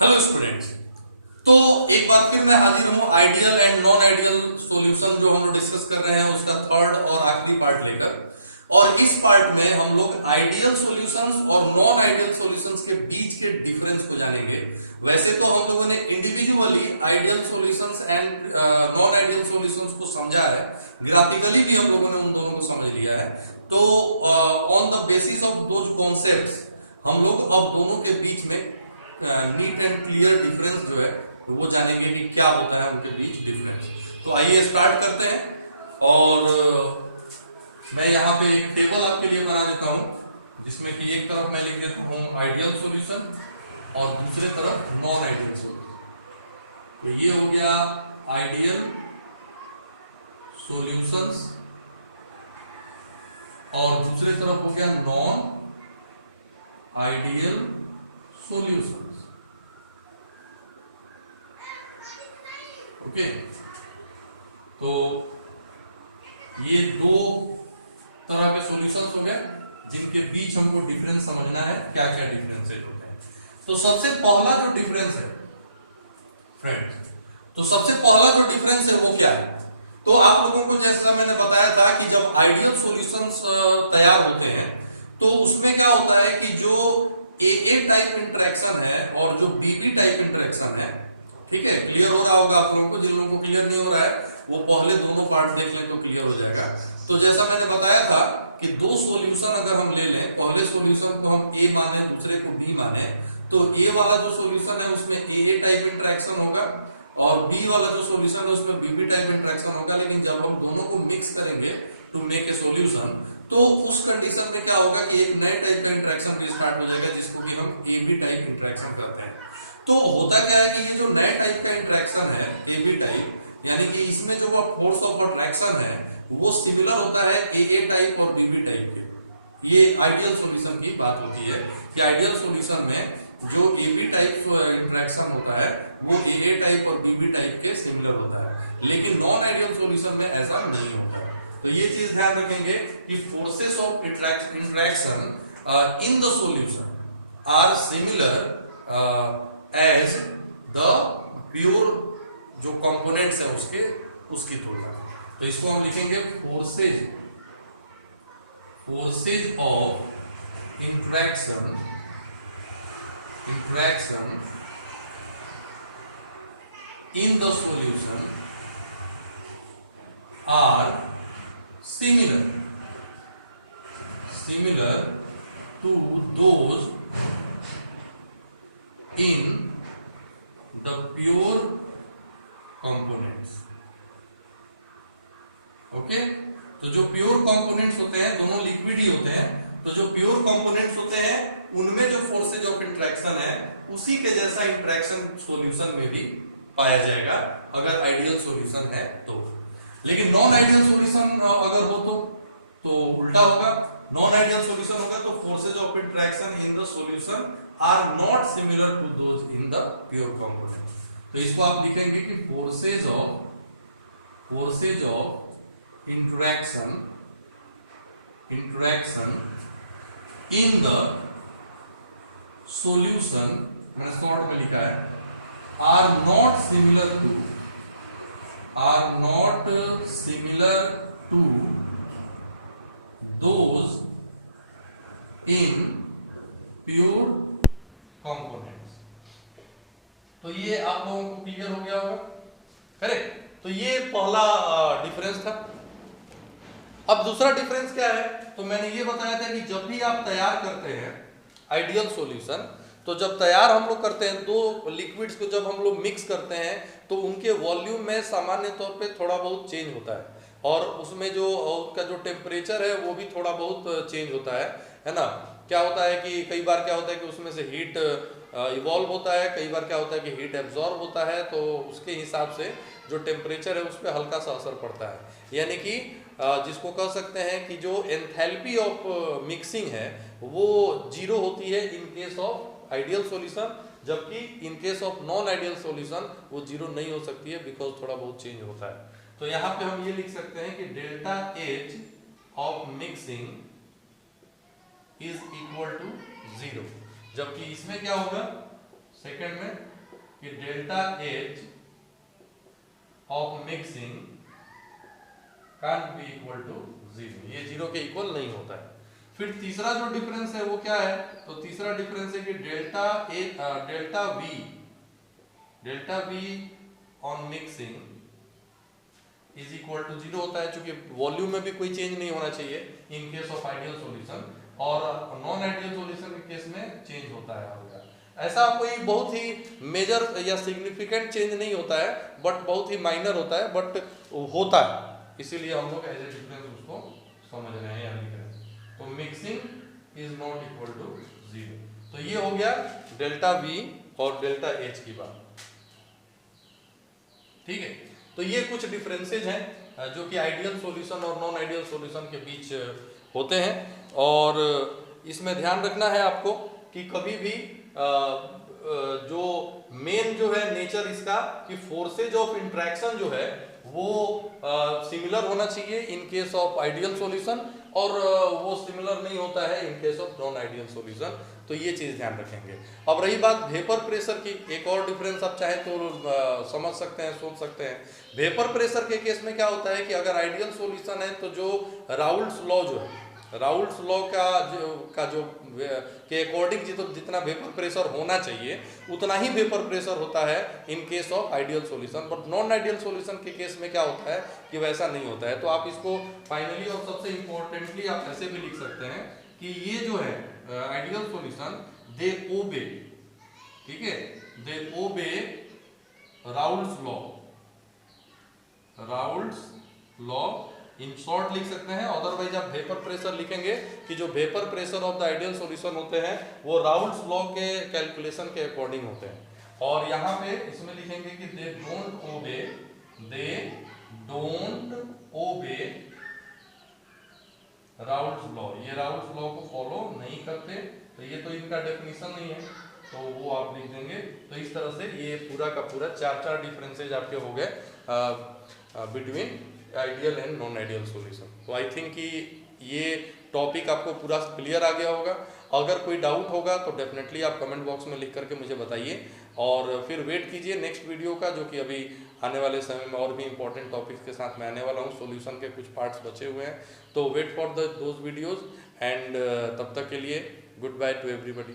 Hello students. तो एक बार फिर मैं हाजिर हूं ideal and non ideal solution जो हम लोग डिस्कस कर रहे हैं उसका थर्ड और आखिरी पार्ट लेकर। और इस पार्ट में हम लोग आइडियल सॉल्यूशंस और नॉन आइडियल सॉल्यूशंस के बीच के डिफरेंस को जानेंगे। वैसे तो हम लोगों ने individually ideal solutions and non ideal solutions को समझा है, ग्राफिकली भी हम लोगों ने उन दोनों को समझ लिया है। तो on the basis of those concepts हम लोग अब दोनों के बीच में नीट एंड क्लियर डिफरेंस जो है वो जानेंगे कि क्या होता है उनके बीच डिफरेंस। तो आइए स्टार्ट करते हैं। और मैं यहाँ पे एक टेबल आपके लिए बना देता हूं जिसमें कि एक तरफ मैं लिख देता हूं आइडियल सॉल्यूशन और दूसरे तरफ नॉन आइडियल सॉल्यूशन। तो ये हो गया आइडियल सॉल्यूशंस और दूसरे तरफ हो गया नॉन आइडियल सॉल्यूशंस। ओके, तो ये दो तरह के सॉल्यूशंस हो गए जिनके बीच हमको डिफरेंस समझना है, क्या क्या डिफरेंसेस होते हैं। तो सबसे पहला जो डिफरेंस है फ्रेंड्स, तो सबसे पहला जो डिफरेंस है वो क्या है? तो आप लोगों को जैसा मैंने बताया था कि जब आइडियल सॉल्यूशंस तैयार होते हैं तो उसमें क्या होता है कि जो ए टाइप इंटरेक्शन है और जो बीबी टाइप इंटरेक्शन है, ठीक है, क्लियर हो रहा होगा आप लोगों को। जिन लोगों को क्लियर नहीं हो रहा है वो पहले दोनों पार्ट देख लें तो क्लियर हो जाएगा। तो जैसा मैंने बताया था कि दो सॉल्यूशन अगर हम ले लें, पहले सॉल्यूशन को हम ए माने दूसरे को बी माने, तो ए वाला जो सॉल्यूशन है उसमें ए टाइप इंटरेक्शन होगा और बी वाला जो सॉल्यूशन है उसमें बीबी टाइप इंटरेक्शन होगा। लेकिन जब हम दोनों को मिक्स करेंगे टू मेक ए सॉल्यूशन तो उस कंडीशन में क्या होगा कि एक नए टाइप का इंटरेक्शन भी स्टार्ट हो जाएगा जिसको भी हम ए बी टाइप इंटरेक्शन कहते हैं। तो होता क्या है कि ये जो नए टाइप का इंटरेक्शन है ए बी टाइप, यानी कि इसमें जो फोर्स ऑफ अट्रैक्शन है वो सिमिलर होता है ए टाइप और बीबी टाइप के। ये आइडियल सॉल्यूशन की बात होती है कि आइडियल सॉल्यूशन में जो ए बी टाइप इंटरेक्शन होता है वो ए टाइप और बीबी टाइप के सिमिलर होता है, लेकिन नॉन आइडियल सॉल्यूशन में ऐसा नहीं होता। तो ये चीज ध्यान रखेंगे कि forces of interaction in the solution are similar as the pure जो कंपोनेंट्स है उसकी तुलना। तो इसको हम लिखेंगे forces of interaction in the solution are similar to those in the pure components. Okay, तो जो प्योर कंपोनेंट्स होते हैं दोनों लिक्विड ही होते हैं, तो जो प्योर कंपोनेंट्स होते हैं उनमें जो फोर्सेज ऑफ इंटरेक्शन है उसी के जैसा इंटरेक्शन सॉल्यूशन में भी पाया जाएगा अगर आइडियल सॉल्यूशन है तो। लेकिन नॉन आइडियल सॉल्यूशन अगर हो तो उल्टा होगा। नॉन आइडियल सॉल्यूशन होगा तो forces of interaction in the solution are not similar to those in the pure component. तो इसको आप लिखेंगे कि forces of interaction in the solution, मैंने शॉर्ट में लिखा है, are not similar to those in pure components। तो ये आप लोगों को क्लियर हो गया होगा, करेक्ट। तो ये पहला डिफरेंस था। अब दूसरा डिफरेंस क्या है? तो मैंने ये बताया था कि जब भी आप तैयार करते हैं आइडियल सॉल्यूशन, तो जब तैयार हम लोग करते हैं दो लिक्विड्स को, जब हम लोग मिक्स करते हैं तो उनके वॉल्यूम में सामान्य तौर पे थोड़ा बहुत चेंज होता है और उसमें जो उसका जो टेम्परेचर है वो भी थोड़ा बहुत चेंज होता है ना। क्या होता है कि कई बार क्या होता है कि उसमें से हीट इवॉल्व होता है, कई बार क्या होता है कि हीट एब्जॉर्ब होता है, तो उसके हिसाब से जो टेम्परेचर है उस पर हल्का सा असर पड़ता है। यानी कि जिसको कह सकते हैं कि जो एंथैल्पी ऑफ मिक्सिंग है वो जीरो होती है in case of ideal solution, जबकि in case of non ideal solution वो जीरो नहीं हो सकती है बिकॉज थोड़ा बहुत चेंज होता है। तो यहाँ पे हम ये लिख सकते हैं कि delta H of mixing is equal to 0, जबकि इसमें क्या होगा सेकंड में कि delta H of mixing can be equal to 0, ये 0 के इक्वल नहीं होता है। फिर तीसरा जो डिफरेंस है वो क्या है, तो तीसरा डिफरेंस है कि delta V on mixing is equal to 0 होता है, चूंकि वॉल्यूम में भी कोई चेंज नहीं होना चाहिए इन केस ऑफ आइडियल सॉल्यूशन, और नॉन आइडियल सॉल्यूशन के केस में चेंज होता है हल्का। ऐसा कोई बहुत ही मेजर या सिग्निफिकेंट चेंज नहीं होता है, बट बहुत ही माइनर होता है, बट होता है, इसीलिए हम लोग एज ए डिफरेंस उसको समझ रहे हैं या लिख रहे हैं। तो mixing is not equal to 0। तो ये हो गया डेल्टा वी और डेल्टा एच की बात, ठीक है। तो ये कुछ डिफरेंसेज हैं जो कि आइडियल सॉल्यूशन और नॉन आइडियल सॉल्यूशन के बीच होते हैं, और इसमें ध्यान रखना है आपको कि कभी भी जो मेन जो है नेचर इसका कि फोर्सेज ऑफ इंट्रैक्शन जो है वो सिमिलर होना चाहिए इन केस ऑफ आइडियल सॉल्यूशन, और वो सिमिलर नहीं होता है in case of non ideal solution. तो ये चीज ध्यान रखेंगे। अब रही बात वेपर प्रेशर की, एक और डिफरेंस आप चाहे तो समझ सकते हैं, सोच सकते हैं। वेपर प्रेशर के केस में क्या होता है कि अगर आइडियल सॉल्यूशन है तो जो राउल्ट्स लॉ जो है, राउल्ट्स लॉ का जो के अकॉर्डिंग जितना वेपर प्रेशर होना चाहिए उतना ही वेपर प्रेशर होता है in case of ideal solution. But non ideal solution के केस में क्या होता है कि वैसा नहीं होता है। तो आप इसको फाइनली और सबसे इंपॉर्टेंटली आप ऐसे भी लिख सकते हैं कि ये जो है आइडियल सॉल्यूशन दे ओबे, ठीक है, दे ओबे राउल्ट्स लॉ इन शॉर्ट लिख सकते हैं। अदरवाइज आप वेपर प्रेशर लिखेंगे कि जो vapour pressure of the ideal solution होते हैं वो राउल्ट्स लॉ के कैलकुलेशन के अकॉर्डिंग होते हैं। और यहाँ पे इसमें लिखेंगे कि दे डोंट ओबे राउल्ट्स लॉ, ये राउल्ट्स लॉ को फॉलो नहीं करते। तो ये तो इनका डेफिनेशन नहीं है, तो वो आप लिख देंगे। तो इस तरह से ये पूरा का पूरा चार डिफरेंसेज आपके हो गए between ideal and non ideal solution. तो आई थिंक कि ये टॉपिक आपको पूरा क्लियर आ गया होगा। अगर कोई डाउट होगा तो डेफिनेटली आप कमेंट बॉक्स में लिख करके मुझे बताइए, और फिर वेट कीजिए नेक्स्ट वीडियो का, जो कि अभी आने वाले समय में और भी इंपॉर्टेंट टॉपिक्स के साथ मैं आने वाला हूँ। सॉल्यूशन के कुछ पार्ट्स बचे हुए हैं, तो wait for those videos, and तब तक के लिए गुड बाय टू एवरीबॉडी।